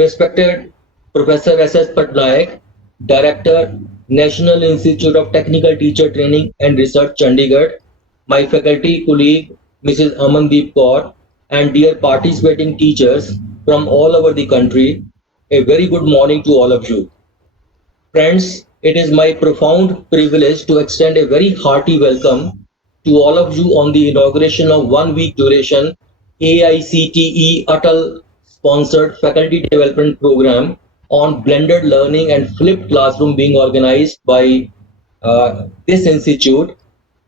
Respected Professor S.S. Patnaik, Director, National Institute of Technical Teacher Training and Research, Chandigarh, my faculty colleague Mrs. Amandeep Kaur, and dear participating teachers from all over the country, a very good morning to all of you. Friends, it is my profound privilege to extend a very hearty welcome to all of you on the inauguration of 1 week duration AICTE Atal sponsored faculty development program on blended learning and flipped classroom being organized by this institute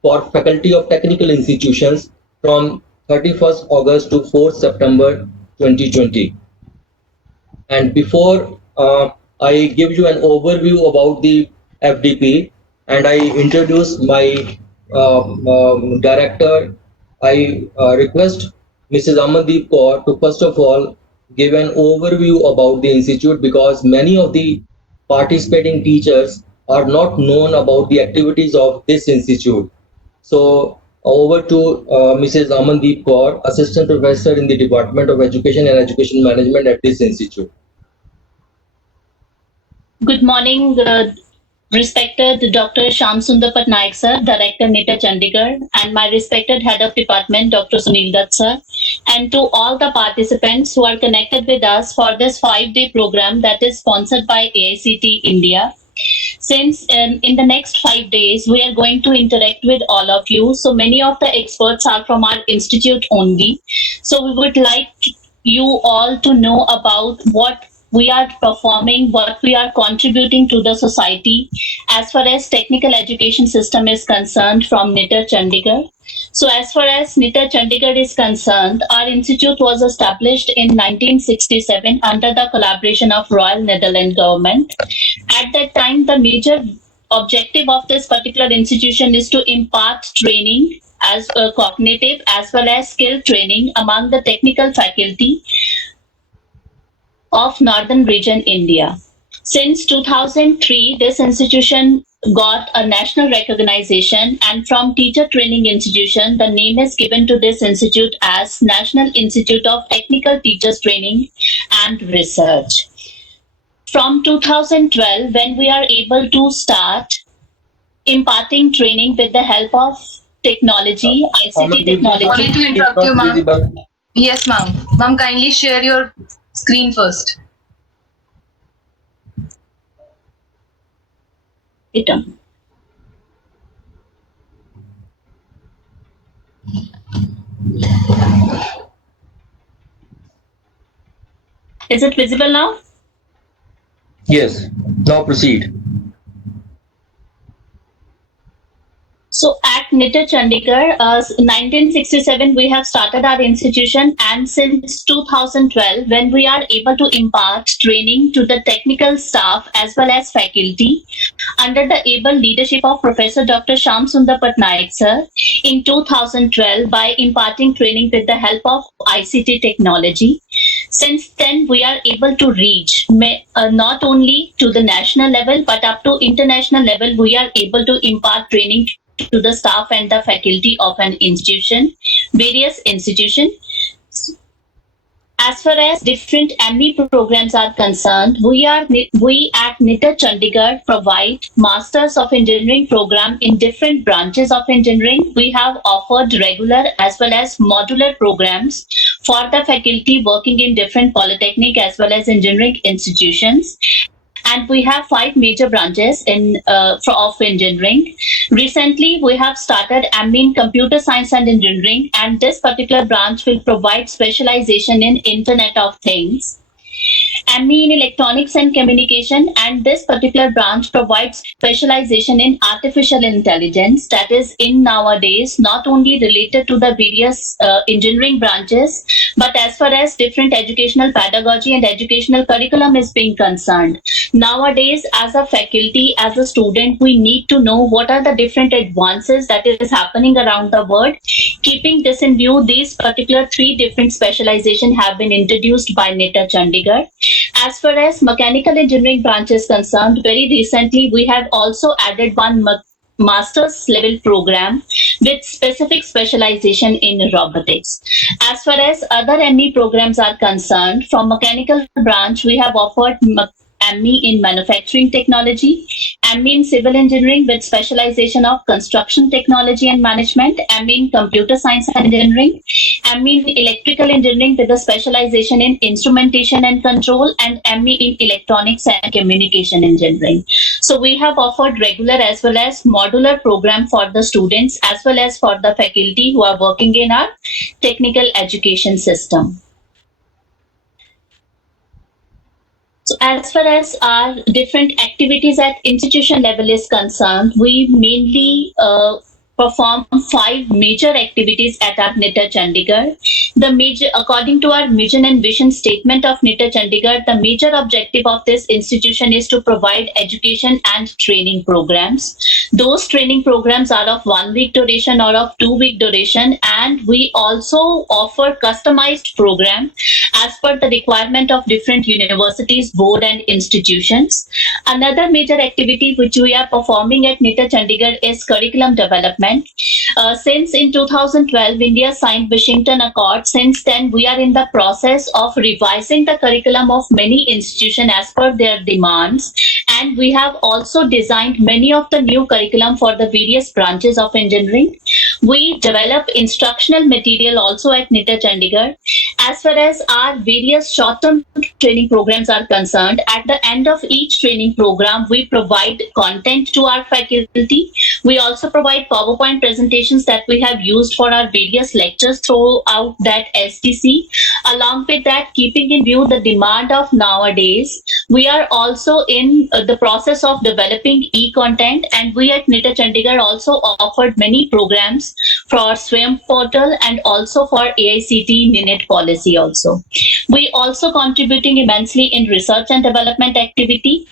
for faculty of technical institutions from 31st August to 4th September 2020. And before I give you an overview about the FDP and I introduce my director, I request Mrs. Amandeep Kaur to first of all give an overview about the institute, because many of the participating teachers are not known about the activities of this institute. So over to Mrs. Amandeep Kaur, Assistant Professor in the Department of Education and Education Management at this institute. Good morning, respected Dr. Shyamsundar Patnaik sir, Director NITA Chandigarh, and my respected Head of Department Dr. Sunil Dutt sir, and to all the participants who are connected with us for this 5-day program that is sponsored by AICTE India. Since in the next 5 days, we are going to interact with all of you. So many of the experts are from our institute only. So we would like you all to know about what we are performing, what we are contributing to the society as far as technical education system is concerned from NITA Chandigarh. So as far as NITA Chandigarh is concerned, our institute was established in 1967 under the collaboration of Royal Netherlands government. At that time, the major objective of this particular institution is to impart training as cognitive as well as skill training among the technical faculty of Northern Region India. Since 2003, this institution got a national recognition, and from Teacher Training Institution, the name is given to this institute as National Institute of Technical Teachers Training and Research. From 2012, when we are able to start imparting training with the help of technology, ICT technology. Sorry to interrupt you, ma'am. Yes, ma'am. Ma'am, kindly share your screen first. It on. Is it visible now? Yes, now proceed. So at NITA Chandigarh, 1967, we have started our institution, and since 2012, when we are able to impart training to the technical staff as well as faculty under the able leadership of Professor Dr. Shyamsundar Patnaik sir in 2012 by imparting training with the help of ICT technology. Since then, we are able to reach not only to the national level, but up to international level, we are able to impart training to the staff and the faculty of an institution, various institutions. As far as different ME programs are concerned, we at NITA Chandigarh provide Masters of Engineering program in different branches of engineering. We have offered regular as well as modular programs for the faculty working in different polytechnic as well as engineering institutions. And we have 5 major branches of engineering. Recently, we have started ME in Computer Science and Engineering, and this particular branch will provide specialization in Internet of Things. ME in Electronics and Communication, and this particular branch provides specialization in Artificial Intelligence, that is in nowadays not only related to the various engineering branches, but as far as different educational pedagogy and educational curriculum is being concerned. Nowadays, as a faculty, as a student, we need to know what are the different advances that is happening around the world. Keeping this in view, these particular 3 different specializations have been introduced by NITA Chandigarh. As far as mechanical engineering branch is concerned, very recently we have also added one master's level program with specific specialization in robotics. As far as other ME programs are concerned, from mechanical branch, we have offered ME in manufacturing technology, ME in civil engineering with specialization of construction technology and management, ME in computer science and engineering, ME in electrical engineering with a specialization in instrumentation and control, and ME in electronics and communication engineering. So we have offered regular as well as modular program for the students as well as for the faculty who are working in our technical education system. So as far as our different activities at institution level is concerned, we mainly perform 5 major activities at our NITR Chandigarh. According to our mission and vision statement of NITR Chandigarh, the major objective of this institution is to provide education and training programs. Those training programs are of 1 week duration or of 2 week duration, and we also offer customized program as per the requirement of different universities, board and institutions. Another major activity which we are performing at NITR Chandigarh is curriculum development. Since in 2012, India signed Washington Accord. Since then, we are in the process of revising the curriculum of many institutions as per their demands. And we have also designed many of the new curriculum for the various branches of engineering. We develop instructional material also at NITR Chandigarh. As far as our various short-term training programs are concerned, at the end of each training program, we provide content to our faculty. We also provide PowerPoint presentations that we have used for our various lectures throughout that STC. Along with that, keeping in view the demand of nowadays, we are also in the process of developing e-content, and we at NITR Chandigarh also offered many programs for SWAYAM portal and also for AICTE Minute policy also. We also contributing immensely in research and development activity,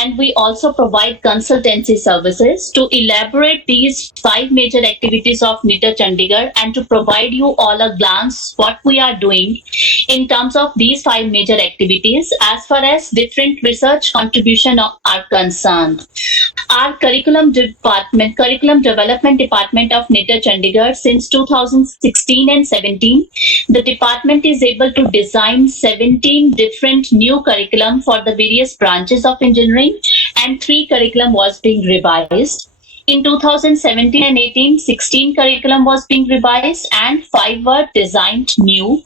and we also provide consultancy services to elaborate these 5 major activities of NITR Chandigarh and to provide you all a glance what we are doing in terms of these 5 major activities as far as different research contribution are concerned. Our curriculum development department of NITR Chandigarh since 2016 and 17, the department is able to design 17 different new curriculum for the various branches of engineering, and 3 curriculum was being revised. In 2017 and 18, 16 curriculum was being revised and 5 were designed new.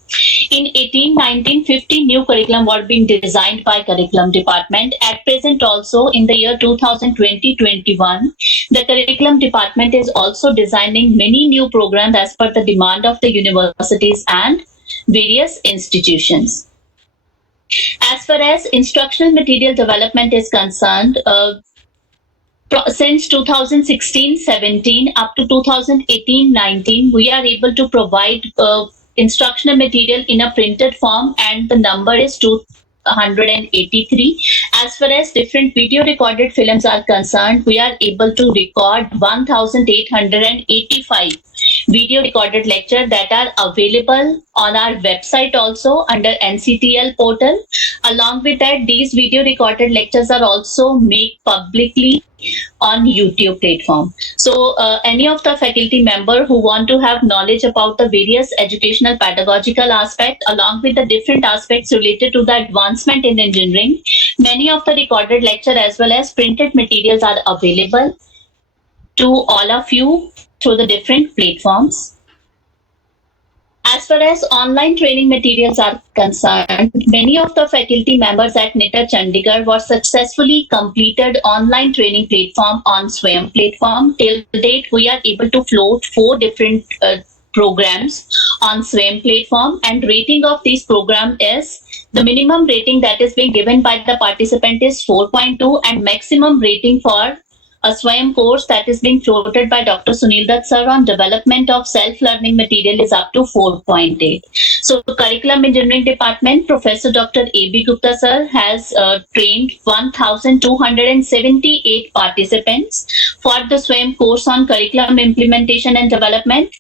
In 18, 19, 50 new curriculum were being designed by curriculum department. At present also in the year 2020-21, the curriculum department is also designing many new programs as per the demand of the universities and various institutions. As far as instructional material development is concerned, since 2016-17 up to 2018-19, we are able to provide instructional material in a printed form, and the number is 283. As far as different video recorded films are concerned, we are able to record 1,885 video recorded lecture that are available on our website also under NCTL portal. Along with that, these video recorded lectures are also made publicly on YouTube platform. So any of the faculty member who want to have knowledge about the various educational pedagogical aspect along with the different aspects related to the advancement in engineering, many of the recorded lecture as well as printed materials are available to all of you through the different platforms. As far as online training materials are concerned, many of the faculty members at NITR Chandigarh were successfully completed online training platform on SWAYAM platform. Till date, we are able to float 4 different programs on SWAYAM platform, and rating of this program is the minimum rating that is being given by the participant is 4.2, and maximum rating for a SWAYAM course that is being floated by Dr. Sunil Dutt sir on development of self-learning material is up to 4.8. So Curriculum Engineering Department, Professor Dr. A.B. Gupta sir has trained 1,278 participants for the SWAYAM course on curriculum implementation and development.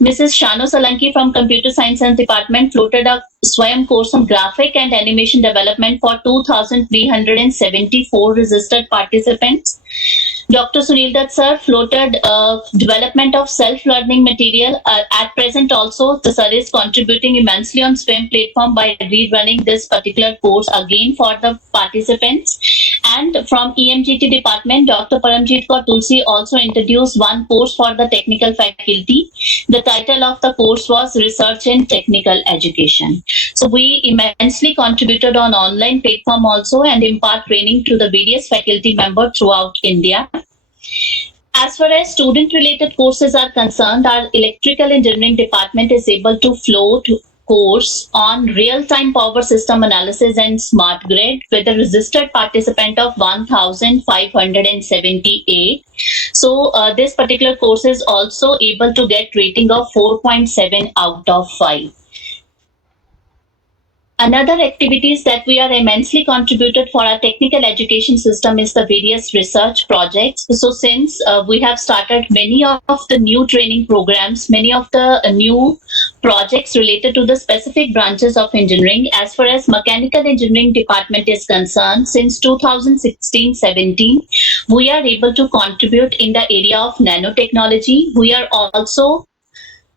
Mrs. Shano Salanki from Computer Science and Department floated a SWAYAM course on graphic and animation development for 2,374 registered participants. Dr. Sunil Dutt sir floated development of self-learning material. At present also, the sir is contributing immensely on SWIM platform by rerunning this particular course again for the participants. And from EMGT department, Dr. Paramjit Kaur Tulsi also introduced one course for the technical faculty. The title of the course was Research in Technical Education. So we immensely contributed on online platform also and impart training to the various faculty members throughout India. As far as student-related courses are concerned, our electrical engineering department is able to float course on real-time power system analysis and smart grid with a registered participant of 1,578. So this particular course is also able to get rating of 4.7 out of 5. Another activities that we are immensely contributed for our technical education system is the various research projects. So since we have started many of the new training programs, many of the new projects related to the specific branches of engineering, as far as mechanical engineering department is concerned, since 2016-17, we are able to contribute in the area of nanotechnology. We are also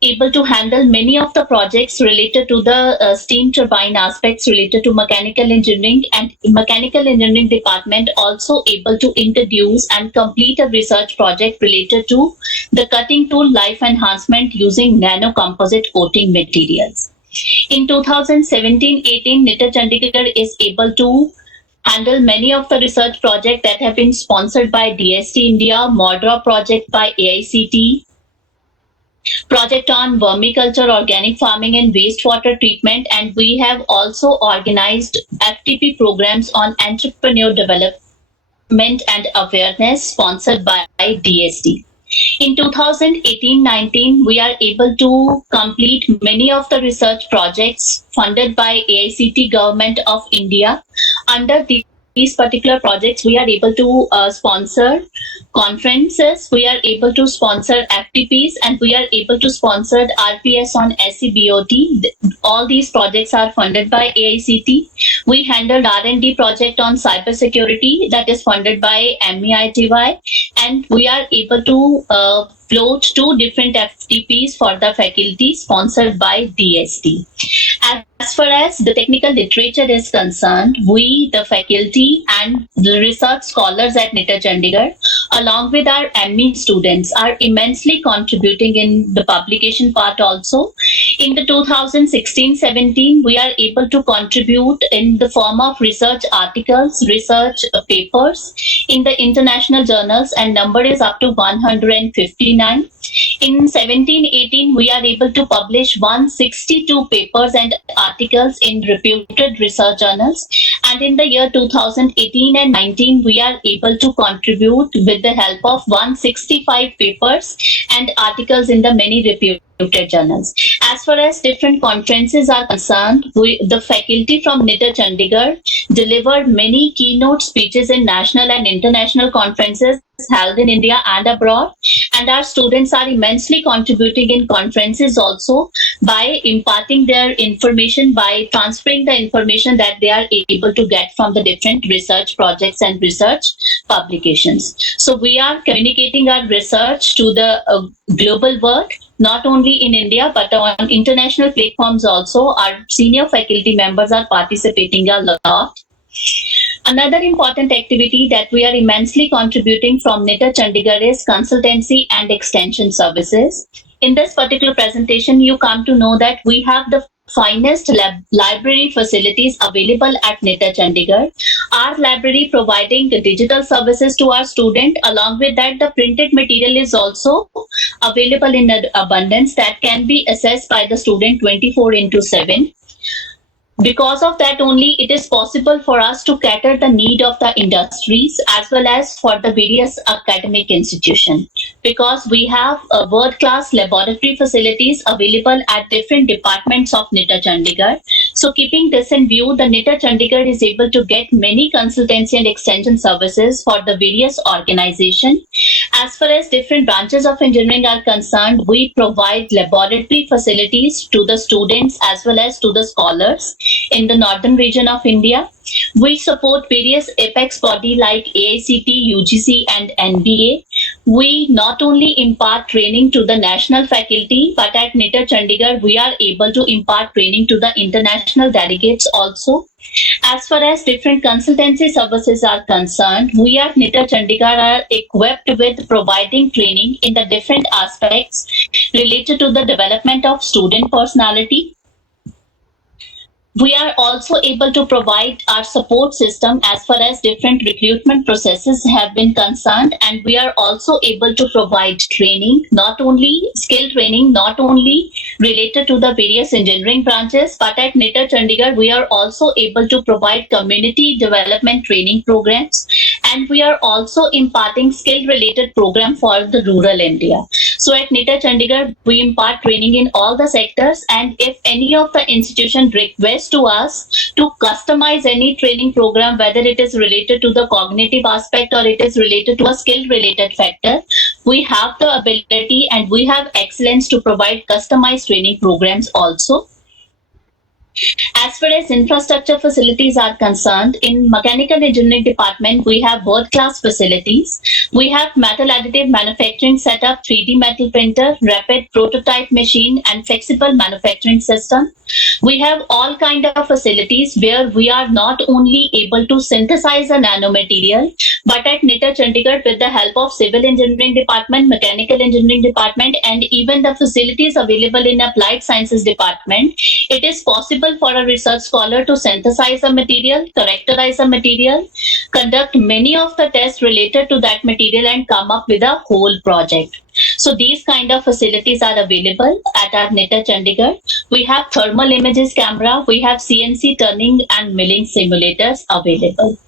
able to handle many of the projects related to the steam turbine aspects related to mechanical engineering, and mechanical engineering department also able to introduce and complete a research project related to the cutting tool life enhancement using nano composite coating materials. In 2017-18, NITR Chandigarh is able to handle many of the research projects that have been sponsored by DST India, MODRA project by AICT, project on vermiculture, organic farming and wastewater treatment, and we have also organized FTP programs on entrepreneur development and awareness sponsored by DST. In 2018-19, we are able to complete many of the research projects funded by AICT Government of India. Under these particular projects, we are able to sponsor conferences, we are able to sponsor FTPs, and we are able to sponsor RPS on SCBOT. All these projects are funded by AICT. We handled R&D project on cybersecurity that is funded by MEITY, and we are able to float 2 different FTPs for the faculty sponsored by DST. As far as the technical literature is concerned, we, the faculty and the research scholars at NITR Chandigarh, along with our ME students, are immensely contributing in the publication part also. In the 2016-17, we are able to contribute in the form of research articles, research papers in the international journals, and number is up to 159. In 17-18, we are able to publish 162 papers and articles in reputed research journals. And in the year 2018 and 19, we are able to contribute with the help of 165 papers and articles in the many reputed journals. As far as different conferences are concerned, the faculty from NITR Chandigarh delivered many keynote speeches in national and international conferences held in India and abroad, and our students are immensely contributing in conferences also by imparting their information, by transferring the information that they are able to get from the different research projects and research publications. So we are communicating our research to the global world, not only in India but on international platforms also. Our senior faculty members are participating a lot. Another important activity that we are immensely contributing from NITR Chandigarh is consultancy and extension services. In this particular presentation, you come to know that we have the finest library facilities available at NITR Chandigarh. Our library providing the digital services to our student. Along with that, the printed material is also available in abundance that can be accessed by the student 24/7. Because of that only, it is possible for us to cater the need of the industries as well as for the various academic institutions. Because we have world-class laboratory facilities available at different departments of NITR Chandigarh. So keeping this in view, the NITR Chandigarh is able to get many consultancy and extension services for the various organizations. As far as different branches of engineering are concerned, we provide laboratory facilities to the students as well as to the scholars in the northern region of India. We support various apex body like AICT, UGC, and NBA. We not only impart training to the national faculty, but at NITR Chandigarh, we are able to impart training to the international delegates also. As far as different consultancy services are concerned, we at NITR Chandigarh are equipped with providing training in the different aspects related to the development of student personality. We are also able to provide our support system as far as different recruitment processes have been concerned, and we are also able to provide training, not only skill training, not only related to the various engineering branches, but at NITR Chandigarh, we are also able to provide community development training programs, and we are also imparting skill related program for the rural India. So at NITR Chandigarh, we impart training in all the sectors, and if any of the institution requests to us to customize any training program, whether it is related to the cognitive aspect or it is related to a skill related factor, we have the ability and we have excellence to provide customized training programs also. As far as infrastructure facilities are concerned, in mechanical engineering department, we have world-class facilities. We have metal additive manufacturing setup, 3D metal printer, rapid prototype machine, and flexible manufacturing system. We have all kind of facilities where we are not only able to synthesize a nanomaterial, but at NITR Chandigarh, with the help of civil engineering department, mechanical engineering department, and even the facilities available in applied sciences department, it is possible for a research scholar to synthesize a material, characterize a material, conduct many of the tests related to that material, and come up with a whole project. So these kind of facilities are available at our NITR Chandigarh. We have thermal images camera, we have CNC turning and milling simulators available.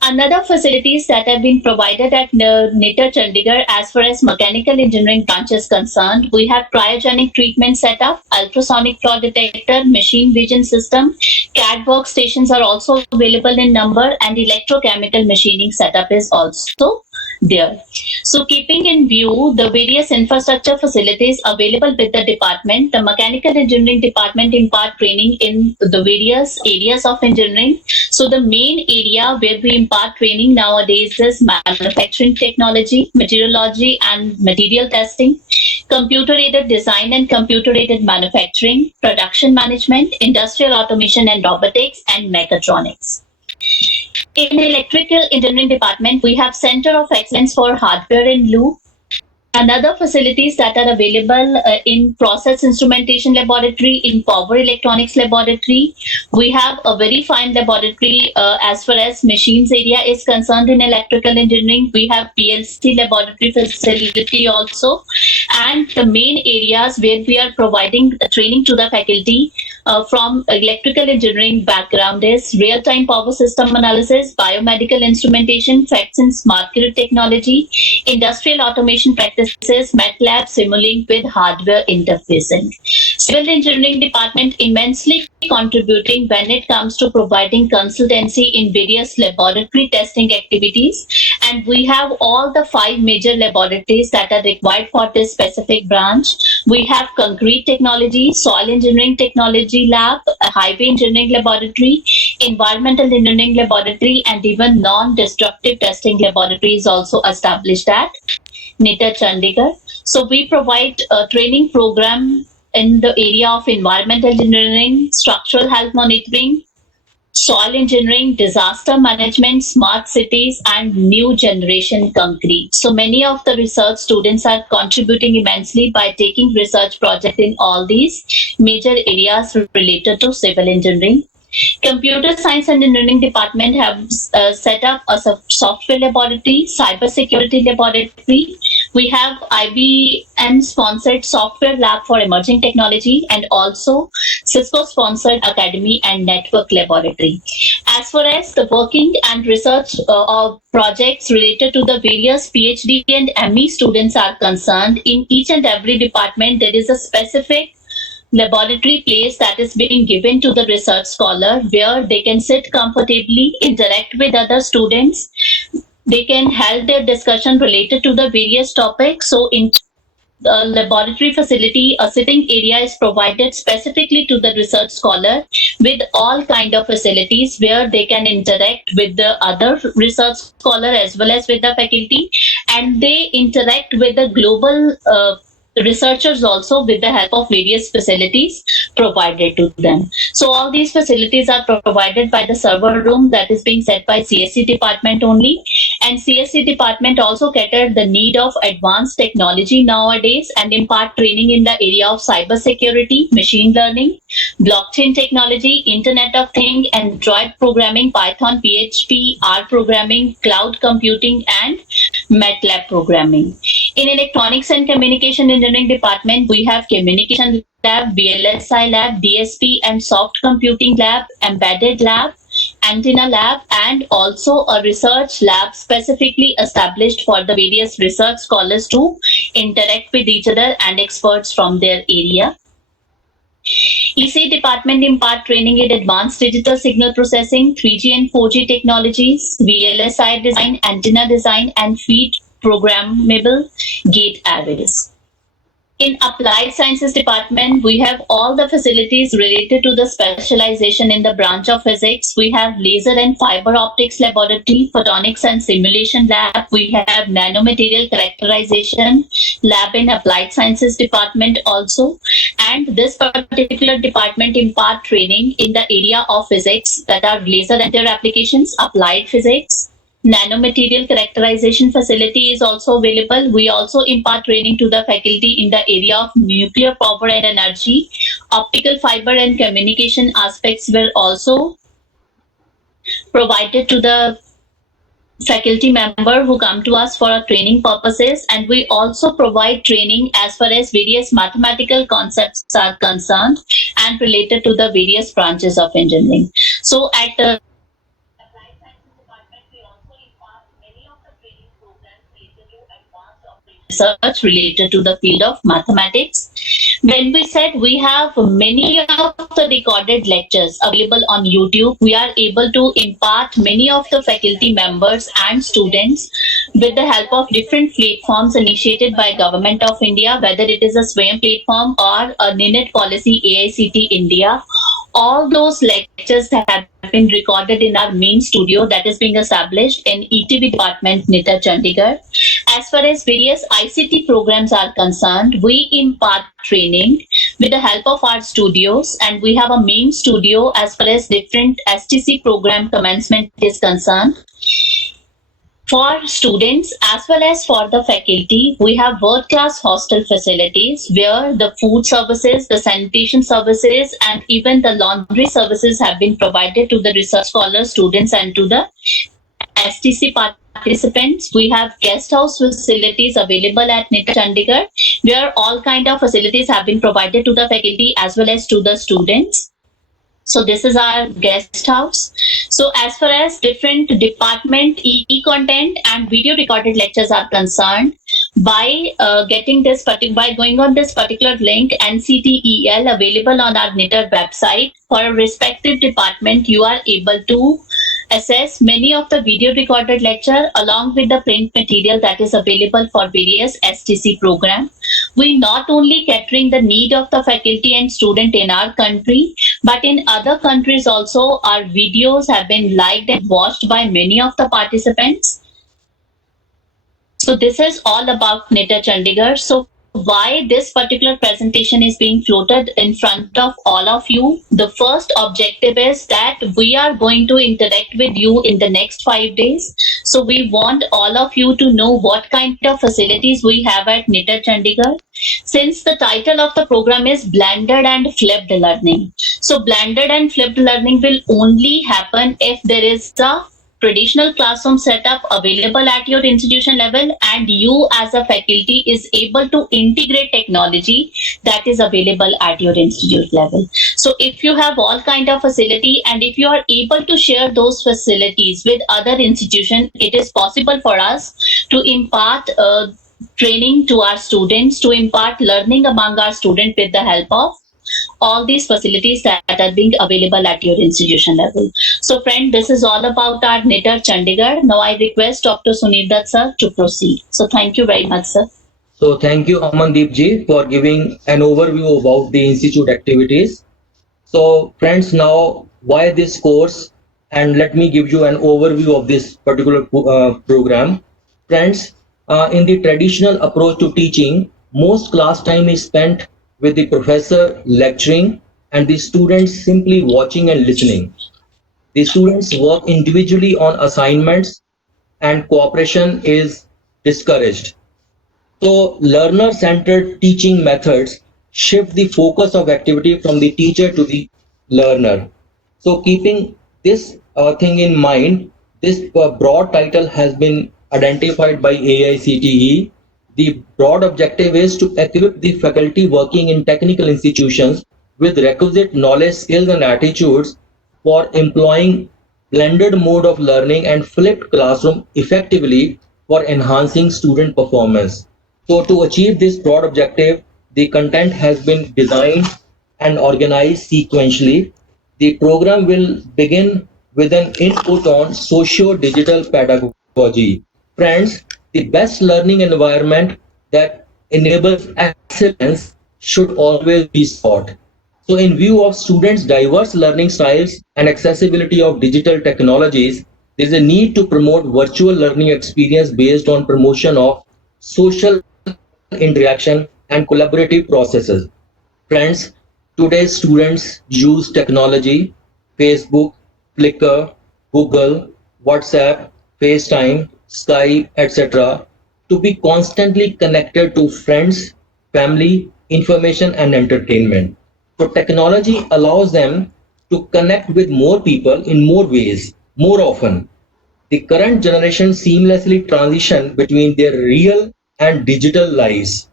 Another facilities that have been provided at NITR Chandigarh as far as mechanical engineering branch is concerned, we have cryogenic treatment setup, ultrasonic flow detector, machine vision system, CAD workstations are also available in number, and electrochemical machining setup is also there. So keeping in view the various infrastructure facilities available with the department, the mechanical engineering department impart training in the various areas of engineering. So the main area where we impart training nowadays is manufacturing technology, meteorology and material testing, computer-aided design and computer-aided manufacturing, production management, industrial automation and robotics, and mechatronics. In electrical engineering department, we have Center of Excellence for Hardware in Loop. Another facilities that are available in process instrumentation laboratory, in power electronics laboratory. We have a very fine laboratory as far as machines area is concerned in electrical engineering. We have PLC laboratory facility also. And the main areas where we are providing training to the faculty from electrical engineering background is real-time power system analysis, biomedical instrumentation, facts and smart grid technology, industrial automation practices, MATLAB, Simulink with hardware interfacing. Civil engineering department immensely contributing when it comes to providing consultancy in various laboratory testing activities. And we have all the 5 major laboratories that are required for this specific branch. We have concrete technology, soil engineering technology lab, a highway engineering laboratory, environmental engineering laboratory, and even non-destructive testing laboratory is also established at NITR Chandigarh. So we provide a training program in the area of environmental engineering, structural health monitoring, soil engineering, disaster management, smart cities, and new generation concrete. So many of the research students are contributing immensely by taking research projects in all these major areas related to civil engineering. Computer science and engineering department have set up a software laboratory, cyber security laboratory. We have IBM sponsored software lab for emerging technology, and also Cisco sponsored academy and network laboratory. As far as the working and research of projects related to the various PhD and ME students are concerned, in each and every department there is a specific laboratory place that is being given to the research scholar where they can sit comfortably, interact with other students. They can have their discussion related to the various topics. So in laboratory facility, a sitting area is provided specifically to the research scholar with all kind of facilities where they can interact with the other research scholar as well as with the faculty, and they interact with the global researchers also with the help of various facilities provided to them. So all these facilities are provided by the server room that is being set by CSC department only. And CSC department also catered the need of advanced technology nowadays and impart training in the area of cyber security, machine learning, blockchain technology, Internet of Things, Android programming, Python, PHP, R programming, cloud computing, and MATLAB programming. In electronics and communication engineering department, we have communication lab, VLSI lab, DSP and soft computing lab, embedded lab, antenna lab, and also a research lab specifically established for the various research scholars to interact with each other and experts from their area. EC department impart training in advanced digital signal processing, 3G and 4G technologies, VLSI design, antenna design, and feed programmable gate arrays. In applied sciences department, we have all the facilities related to the specialization in the branch of physics. We have laser and fiber optics laboratory, photonics and simulation lab. We have nanomaterial characterization lab in applied sciences department also. And this particular department impart training in the area of physics, that are laser and their applications, applied physics. Nanomaterial characterization facility is also available. We also impart training to the faculty in the area of nuclear power and energy. Optical fiber and communication aspects were also provided to the faculty member who come to us for training purposes, and we also provide training as far as various mathematical concepts are concerned and related to the various branches of engineering. So at the research related to the field of mathematics. When we said we have many of the recorded lectures available on YouTube, we are able to impart many of the faculty members and students with the help of different platforms initiated by Government of India, whether it is a SWAYAM platform or a NINET policy AICT India. All those lectures have been recorded in our main studio that is being established in ETB department, NITR Chandigarh. As far as various ICT programs are concerned, we impart training with the help of our studios, and we have a main studio as far as different STC program commencement is concerned. For students as well as for the faculty, we have world-class hostel facilities where the food services, the sanitation services, and even the laundry services have been provided to the research scholars, students, and to the STC participants. We have guest house facilities available at NITR Chandigarh, where all kind of facilities have been provided to the faculty as well as to the students. So this is our guest house. So as far as different department e-content and video recorded lectures are concerned, by going on this particular link, NCTEL, available on our NITR website, for a respective department, you are able to access many of the video recorded lecture along with the print material that is available for various STC program. We not only catering the need of the faculty and student in our country, but in other countries also our videos have been liked and watched by many of the participants. So this is all about NITR Chandigarh. So why this particular presentation is being floated in front of all of you? The first objective is that we are going to interact with you in the next 5 days. So we want all of you to know what kind of facilities we have at NITR Chandigarh. Since the title of the program is Blended and Flipped Learning. So blended and flipped learning will only happen if there is a traditional classroom setup available at your institution level and you as a faculty is able to integrate technology that is available at your institute level. So if you have all kind of facility and if you are able to share those facilities with other institutions, it is possible for us to impart training to our students, to impart learning among our students with the help of all these facilities that are being available at your institution level. So friend, this is all about our NITR Chandigarh. Now I request Dr. Sunil Dutt sir to proceed. So thank you very much, sir. So thank you, Amandeep ji, for giving an overview about the institute activities. So friends, now why this course? And let me give you an overview of this particular program. Friends, in the traditional approach to teaching, most class time is spent with the professor lecturing and the students simply watching and listening. The students work individually on assignments and cooperation is discouraged. So learner-centered teaching methods shift the focus of activity from the teacher to the learner. So keeping this thing in mind, this broad title has been identified by AICTE. The broad objective is to equip the faculty working in technical institutions with requisite knowledge, skills, and attitudes for employing blended mode of learning and flipped classroom effectively for enhancing student performance. So to achieve this broad objective, the content has been designed and organized sequentially. The program will begin with an input on socio-digital pedagogy. Friends, the best learning environment that enables excellence should always be sought. So in view of students' diverse learning styles and accessibility of digital technologies, there is a need to promote virtual learning experience based on promotion of social interaction and collaborative processes. Friends, today's students use technology, Facebook, Flickr, Google, WhatsApp, FaceTime, Skype, etc., to be constantly connected to friends, family, information, and entertainment. So, technology allows them to connect with more people in more ways, more often. The current generation seamlessly transition between their real and digital lives.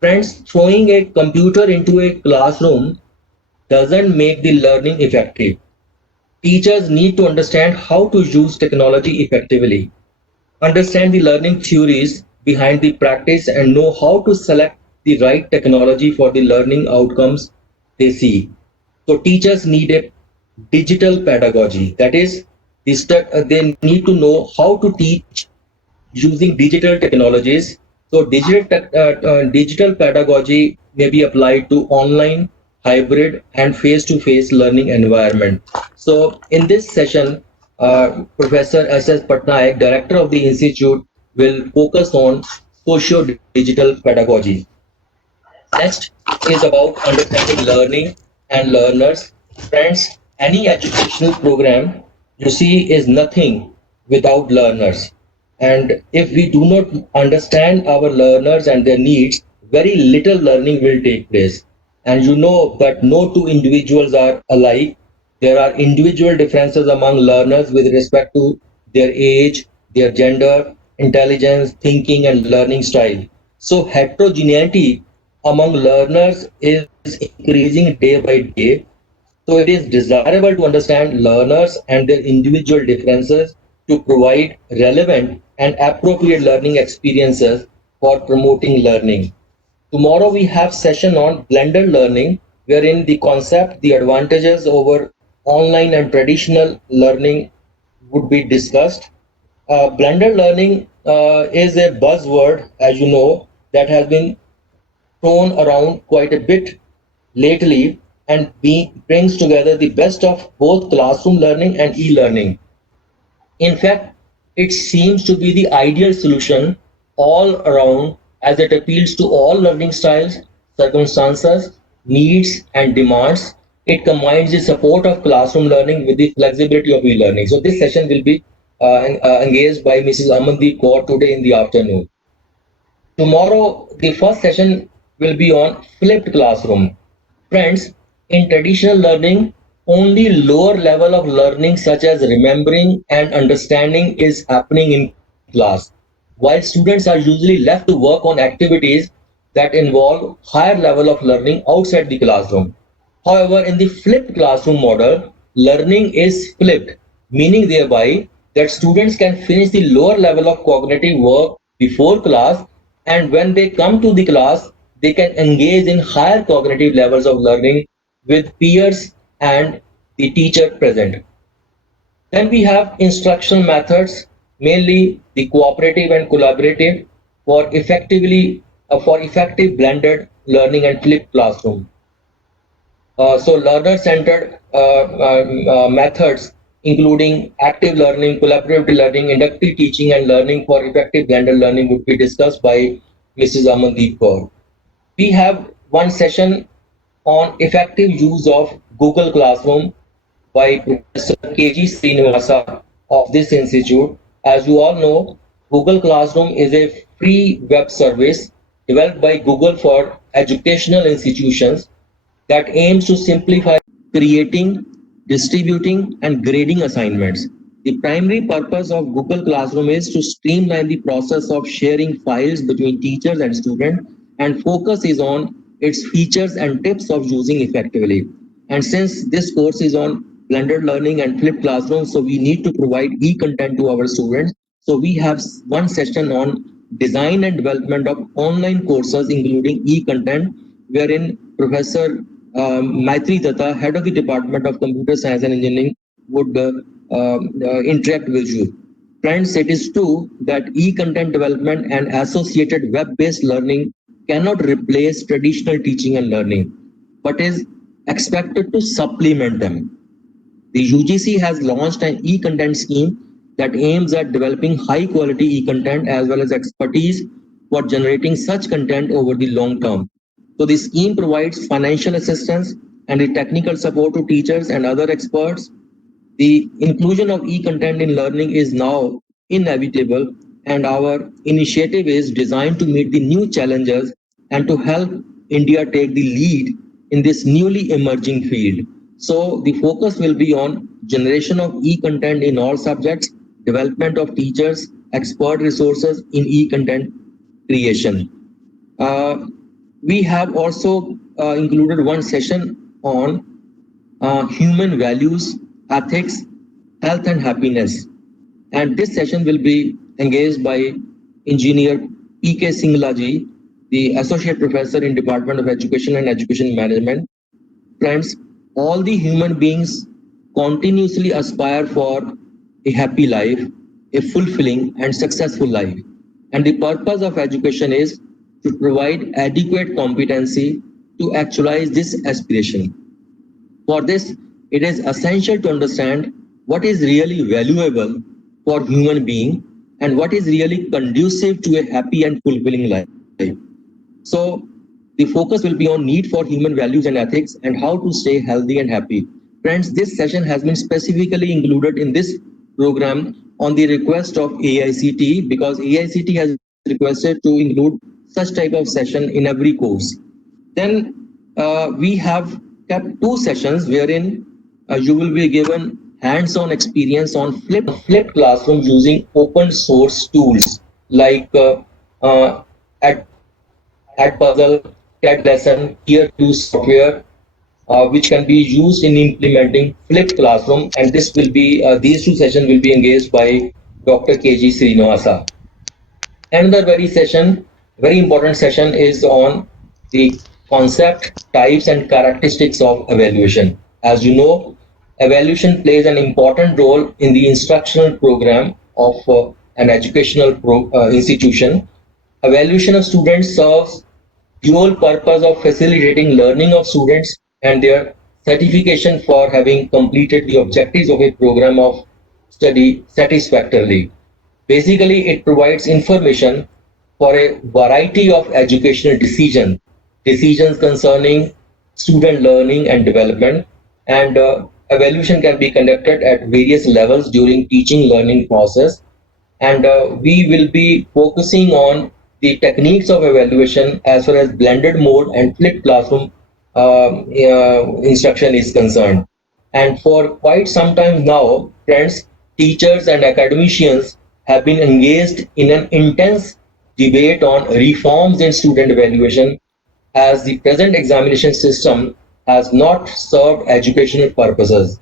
Friends, throwing a computer into a classroom doesn't make the learning effective. Teachers need to understand how to use technology effectively, understand the learning theories behind the practice, and know how to select the right technology for the learning outcomes they see. So teachers need a digital pedagogy. That is, they need to know how to teach using digital technologies. So digital pedagogy may be applied to online, hybrid, and face-to-face learning environment. So in this session, Professor S.S. Patnaik, Director of the Institute, will focus on socio-digital pedagogy. Next is about understanding learning and learners. Friends, any educational program you see is nothing without learners. And if we do not understand our learners and their needs, very little learning will take place. And you know that no two individuals are alike. There are individual differences among learners with respect to their age, their gender, intelligence, thinking, and learning style. So heterogeneity among learners is increasing day by day. So it is desirable to understand learners and their individual differences to provide relevant and appropriate learning experiences for promoting learning. Tomorrow we have session on blended learning, wherein the concept, the advantages over online and traditional learning would be discussed. Blended learning is a buzzword, as you know, that has been thrown around quite a bit lately and brings together the best of both classroom learning and e-learning. In fact, it seems to be the ideal solution all around as it appeals to all learning styles, circumstances, needs, and demands. It combines the support of classroom learning with the flexibility of e-learning. So this session will be engaged by Mrs. Amandeep Kaur today in the afternoon. Tomorrow, the first session will be on flipped classroom. Friends, in traditional learning, only lower level of learning such as remembering and understanding is happening in class, while students are usually left to work on activities that involve higher level of learning outside the classroom. However, in the flipped classroom model, learning is flipped, meaning thereby that students can finish the lower level of cognitive work before class, and when they come to the class, they can engage in higher cognitive levels of learning with peers and the teacher present. Then we have instructional methods, mainly the cooperative and collaborative. for effective blended learning and flipped classroom. So learner-centered methods, including active learning, collaborative learning, inductive teaching, and learning for effective blended learning, would be discussed by Mrs. Amandeep Kaur. We have one session on effective use of Google Classroom by Professor KG Srinivasa of this institute. As you all know, Google Classroom is a free web service developed by Google for educational institutions that aims to simplify creating, distributing, and grading assignments. The primary purpose of Google Classroom is to streamline the process of sharing files between teachers and students, and focus is on its features and tips of using effectively. And since this course is on blended learning and flipped classroom, so we need to provide e-content to our students. So we have one session on design and development of online courses, including e-content, wherein Professor Maitri Datta, head of the Department of Computer Science and Engineering, would interact with you. Friends, it is true that e-content development and associated web-based learning cannot replace traditional teaching and learning, but is expected to supplement them. The UGC has launched an e-content scheme that aims at developing high-quality e-content as well as expertise for generating such content over the long term. So the scheme provides financial assistance and the technical support to teachers and other experts. The inclusion of e-content in learning is now inevitable, and our initiative is designed to meet the new challenges and to help India take the lead in this newly emerging field. So the focus will be on generation of e-content in all subjects, development of teachers, expert resources in e-content creation. We have also included one session on human values, ethics, health and happiness. And this session will be engaged by Engineer P.K. Singla ji, the Associate Professor in Department of Education and Education Management. Friends, all the human beings continuously aspire for a happy life, a fulfilling and successful life. And the purpose of education is to provide adequate competency to actualize this aspiration. For this, it is essential to understand what is really valuable for human being and what is really conducive to a happy and fulfilling life. So the focus will be on need for human values and ethics and how to stay healthy and happy. Friends, this session has been specifically included in this program on the request of AICTE, because AICTE has requested to include such type of session in every course. Then we have kept two sessions wherein you will be given hands-on experience on flipped classroom using open source tools like Edpuzzle, CAD lesson, Tier 2 software, which can be used in implementing flipped classroom. And this will be these two sessions will be engaged by Dr. KG Srinivasa. Another very important session is on the concept, types, and characteristics of evaluation. As you know, evaluation plays an important role in the instructional program of an educational institution. Evaluation of students serves dual purpose of facilitating learning of students and their certification for having completed the objectives of a program of study satisfactorily. Basically, it provides information for a variety of educational decisions concerning student learning and development, and evaluation can be conducted at various levels during teaching learning process. And we will be focusing on the techniques of evaluation as far as blended mode and flipped classroom instruction is concerned. And for quite some time now, friends, teachers and academicians have been engaged in an intense debate on reforms in student evaluation, as the present examination system has not served educational purposes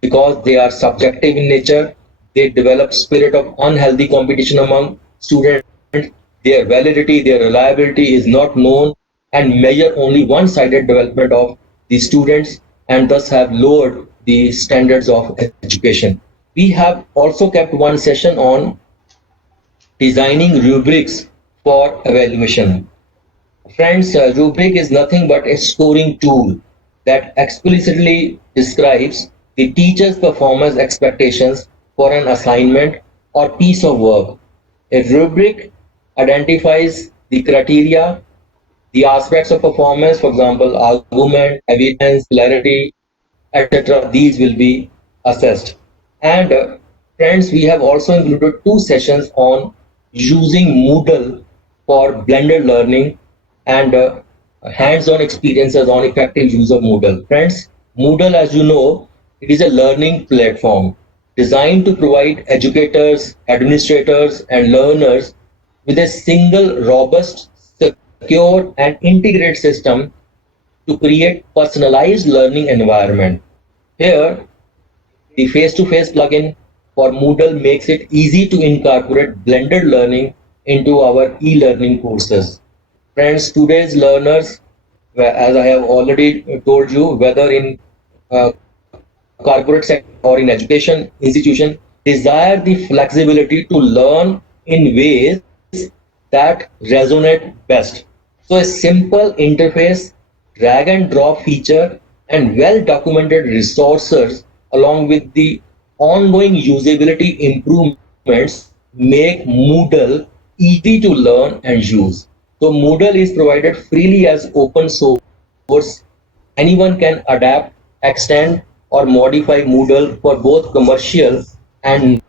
because they are subjective in nature. They develop spirit of unhealthy competition among students. Their validity, their reliability is not known, and measure only one-sided development of the students, and thus have lowered the standards of education. We have also kept one session on designing rubrics for evaluation. Friends, rubric is nothing but a scoring tool that explicitly describes the teacher's performance expectations for an assignment or piece of work. A rubric identifies the criteria, the aspects of performance, for example, argument, evidence, clarity, etc. These will be assessed. And friends, we have also included two sessions on using Moodle for blended learning and hands-on experiences on effective use of Moodle. Friends, Moodle, as you know, it is a learning platform designed to provide educators, administrators, and learners with a single, robust, secure, and integrated system to create personalized learning environment. Here, the face-to-face plugin for Moodle makes it easy to incorporate blended learning into our e-learning courses. Friends, today's learners, as I have already told you, whether in corporate sector or in education institution, desire the flexibility to learn in ways that resonate best. So a simple interface, drag and drop feature, and well documented resources along with the ongoing usability improvements make Moodle easy to learn and use. So Moodle is provided freely as open source. Anyone can adapt, extend, or modify Moodle for both commercial and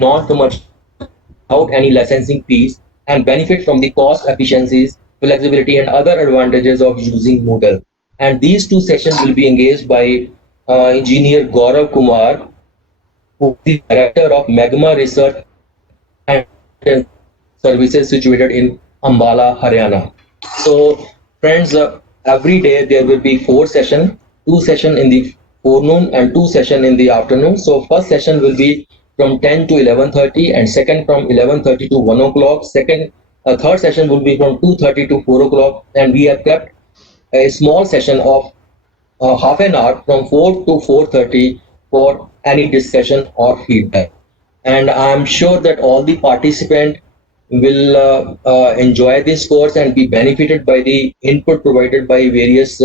non-commercial without any licensing fees and benefit from the cost efficiencies, flexibility, and other advantages of using Moodle. And these two sessions will be engaged by engineer Gaurav Kumar, who is the director of Magma Research and Services situated in Ambala, Haryana. So, friends, every day there will be four sessions, two sessions in the forenoon and two sessions in the afternoon. So, first session will be from 10 to 11:30 and second from 11:30 to 1 o'clock. Third session will be from 2:30 to 4 o'clock, and we have kept a small session of half an hour from 4 to 4:30 for any discussion or feedback. And I'm sure that all the participants will enjoy this course and be benefited by the input provided by various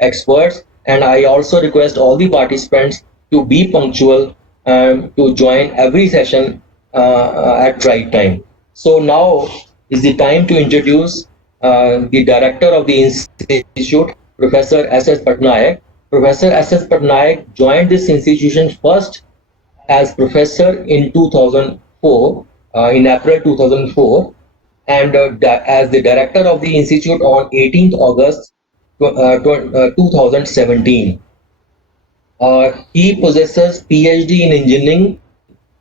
experts. And I also request all the participants to be punctual to join every session at right time. So now is the time to introduce the director of the institute, Professor S.S. Patnaik. Professor S.S. Patnaik joined this institution first as professor in 2004, in April 2004, and as the director of the institute on 18th August 2017. He possesses PhD in engineering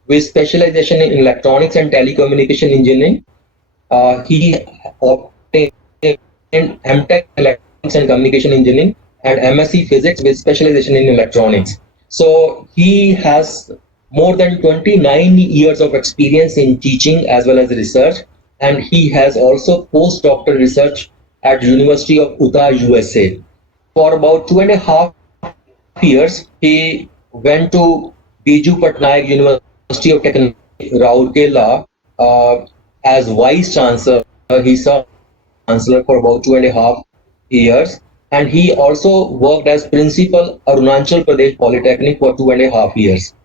with specialization in electronics and telecommunication engineering. He obtained MTech in electronics and communication engineering and MSc physics with specialization in electronics. So he has more than 29 years of experience in teaching as well as research, and he has also postdoctoral research at University of Utah, USA. For about 2.5 years, he went to Biju Patnaik University of Technology, Rourkela, as vice chancellor. He served chancellor for about 2.5 years, and he also worked as principal Arunachal Pradesh Polytechnic for 2.5 years.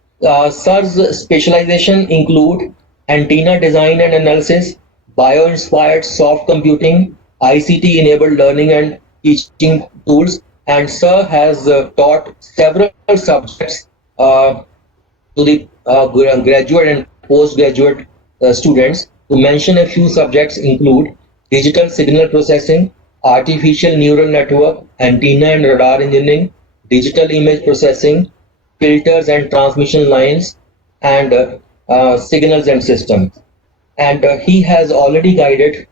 Sir's specialization include antenna design and analysis, bio-inspired soft computing, ICT-enabled learning and teaching tools, and Sir has taught several subjects to the graduate and postgraduate students. To mention a few subjects include digital signal processing, artificial neural network, antenna and radar engineering, digital image processing, filters and transmission lines, and signals and systems. And he has already guided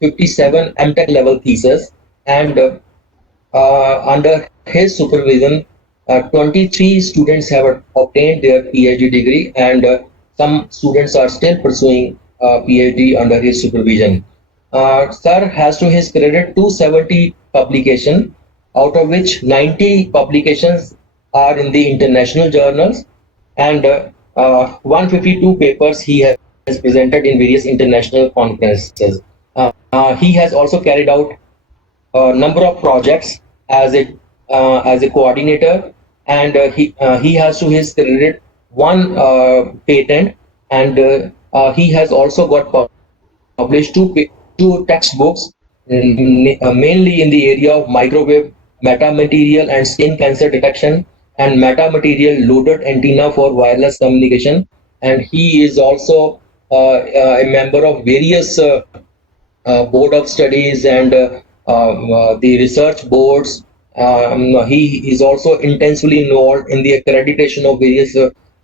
57 MTech level theses, and under his supervision, 23 students have obtained their PhD degree, and some students are still pursuing PhD under his supervision. Sir has to his credit 270 publications, out of which 90 publications are in the international journals, and 152 papers he has has presented in various international conferences. He has also carried out a number of projects as a coordinator, and he has to his credit one patent, and he has also got published two textbooks, mainly in the area of microwave metamaterial and skin cancer detection, and metamaterial loaded antenna for wireless communication. And he is also a member of various board of studies and the research boards. He is also intensely involved in the accreditation of various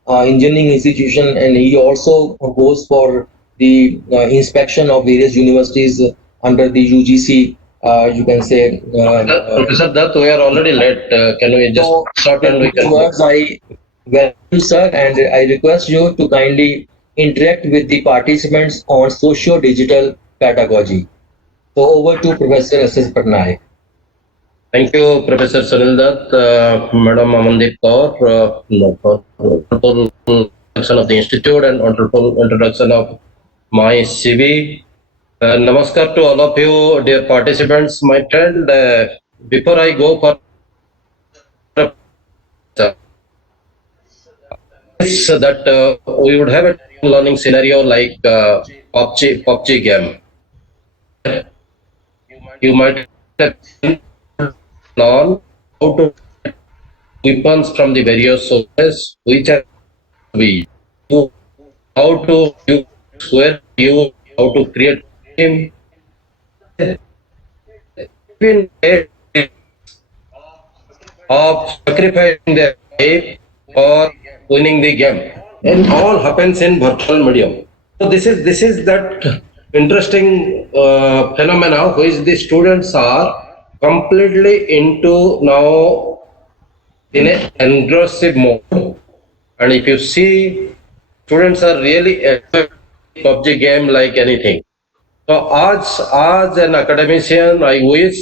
engineering institutions, and he also goes for the inspection of various universities under the UGC. You can say, Professor Dutt, we are already late. Can we just so start and we with these can go? words, I welcome you, sir, and I request you to kindly interact with the participants on socio-digital pedagogy. So over to Professor S.S. Patnaik. Thank you, Professor Sunil Dutt, Madam Amandeep Kaur, for wonderful introduction of the institute and wonderful introduction of my CV. Namaskar to all of you, dear participants. My friend, before I go for that we would have a learning scenario like PUBG game. You might have learned how to weapons from the various sources which are we use, how to use, where you, how to create team. Even of sacrificing their life for winning the game. And all happens in virtual medium. So this is that interesting phenomena which the students are completely into now in an aggressive mode. And if you see, students are really enjoying PUBG game like anything. So as an academician, I wish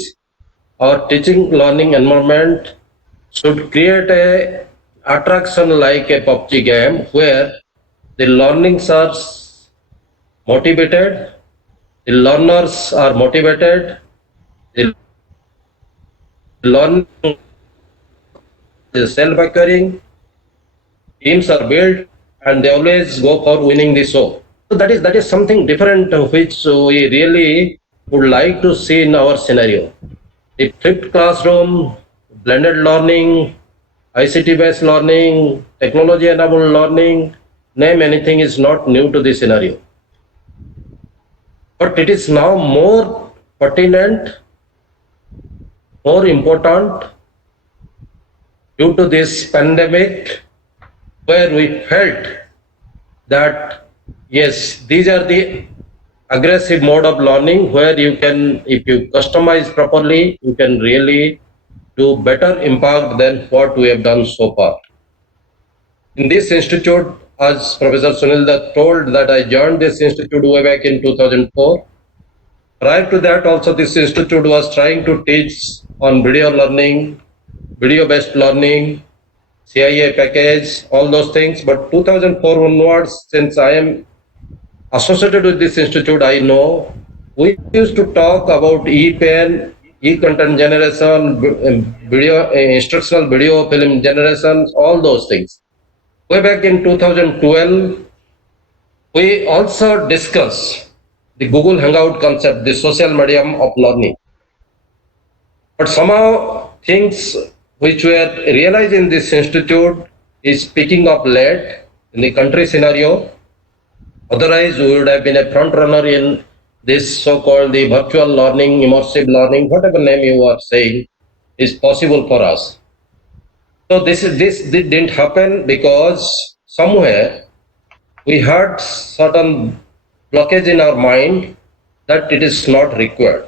our teaching learning environment should create a attraction like a PUBG game where the learnings are motivated, the learners are motivated, the learning is self-acquiring, teams are built, and they always go for winning the show. So that is something different which we really would like to see in our scenario. The flipped classroom, blended learning, ICT-based learning, technology-enabled learning, name anything is not new to this scenario. But it is now more pertinent, more important due to this pandemic, where we felt that yes, these are the aggressive mode of learning where you can, if you customize properly, you can really do better impact than what we have done so far. In this institute, as Professor Sunil Dutt told, that I joined this institute way back in 2004. Prior to that also, this institute was trying to teach on video learning, video-based learning, CIA package, all those things. But 2004 onwards, since I am associated with this institute, I know we used to talk about e-pen, e-content generation, video, instructional video film generation, all those things. Way back in 2012, we also discussed the Google Hangout concept, the social medium of learning. But somehow things which were realized in this institute is picking up late in the country scenario. Otherwise, we would have been a front runner in this so-called the virtual learning, immersive learning, whatever name you are saying is possible for us. So this didn't happen because somewhere we had certain blockage in our mind that it is not required.